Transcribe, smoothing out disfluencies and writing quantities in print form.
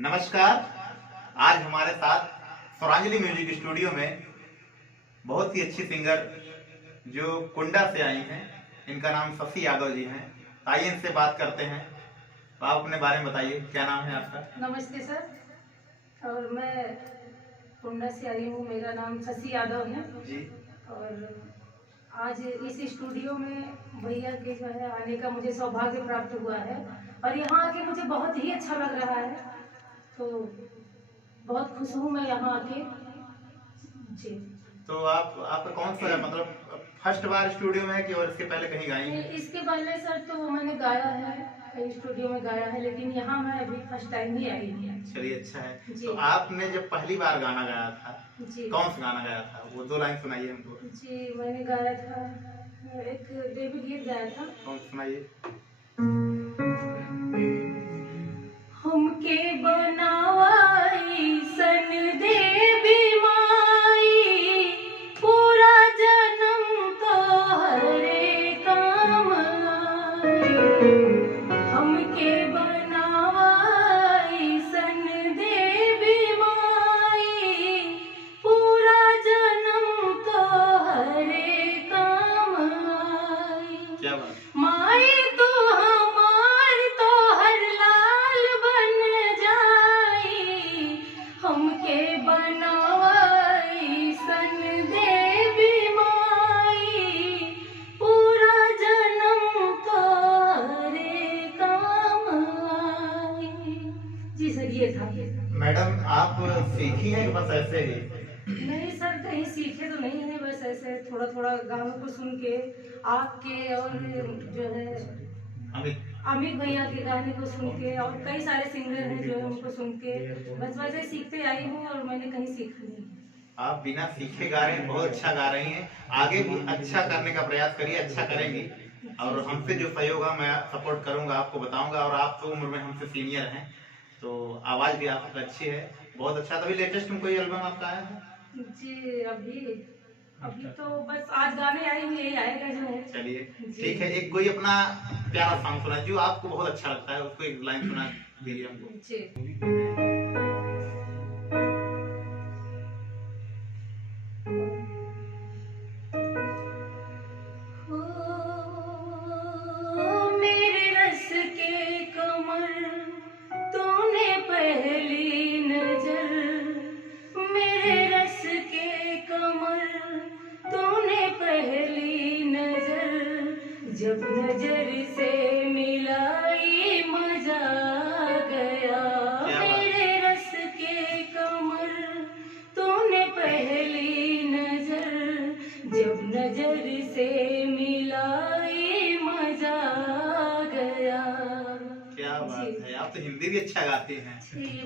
नमस्कार। आज हमारे साथ स्वरांजलि म्यूजिक स्टूडियो में बहुत ही अच्छी सिंगर जो कुंडा से आई हैं, इनका नाम शशि यादव जी हैं। आइए इनसे बात करते हैं। तो आप अपने बारे में बताइए, क्या नाम है आपका? नमस्ते सर। और मैं कुंडा से आई हूँ, मेरा नाम शशि यादव है जी। और आज इस स्टूडियो में भैया के जो है आने का मुझे सौभाग्य प्राप्त हुआ है और यहाँ आके मुझे बहुत ही अच्छा लग रहा है। तो बहुत खुश हूँ मैं यहाँ आके। जी। तो आपका कौन सा मतलब फर्स्ट बार स्टूडियो में है कि और इसके पहले कहीं गाई हैं? इसके पहले सर तो मैंने गाया है, कई स्टूडियो में गाया है, लेकिन यहाँ मैं अभी फर्स्ट टाइम ही आई हूँ। चलिए, अच्छा है। जी। तो आपने जब पहली बार गाना गाया था, जी, कौन सा गाना गाया था? वो 2 लाइन सुनाइए हमको। जी मैंने गाया था, एक देवी गीत गाया था। कौन सुनाइए? हमके बनावाई सन देवी माई, पूरा जन्म तोहरे काम आई। हमके बनावाई सन देवी माई, पूरा जन्म तोहरे काम आई। क्या बात? माई तो हमार तोहर लाल बन जाई, हमके बनावाई सन देवी माई, पूरा जन्म तोहरे काम आई। जी सर, ये था। मैडम, आप सीखी हैं कि बस ऐसे ही? नहीं सर, कहीं सीखे तो नहीं है, बस ऐसे थोड़ा थोड़ा गानों को सुन के आपके और जो है अमित भैया के गाने को सुन के, और कई सारे सिंगर हैं जो है उनको सुन के बस वैसे सीखते आई हूँ और मैंने कहीं सीखा नहीं। आप बिना सीखे गा रही हैं, बहुत अच्छा गा रही हैं। आगे भी अच्छा करने का प्रयास करिए, अच्छा करेंगी। और हमसे जो सहयोग है मैं सपोर्ट करूंगा, आपको बताऊंगा। और आप तो उम्र में हमसे सीनियर हैं, तो आवाज भी आपकी अच्छी है, बहुत अच्छा। तभी लेटेस्ट में कोई एल्बम आपका आया है? जी अभी तो बस आज गाने आई हूँ, यही आएगा जो है। चलिए, ठीक है। एक कोई अपना प्यारा सॉन्ग सुना जो आपको बहुत अच्छा लगता है, उसको एक लाइन सुना दीजिए हमको। जी। मेरे रस के कमर तूने पहली नजर, मेरे रस के कमर तूने पहली नजर, जब नजर से मिलाई मजा आ गया। मेरे रस के कमर तूने पहली नजर, जब नजर से मिलाई मजा आ गया। क्या बात है, आप तो हिंदी भी अच्छा गाती हैं।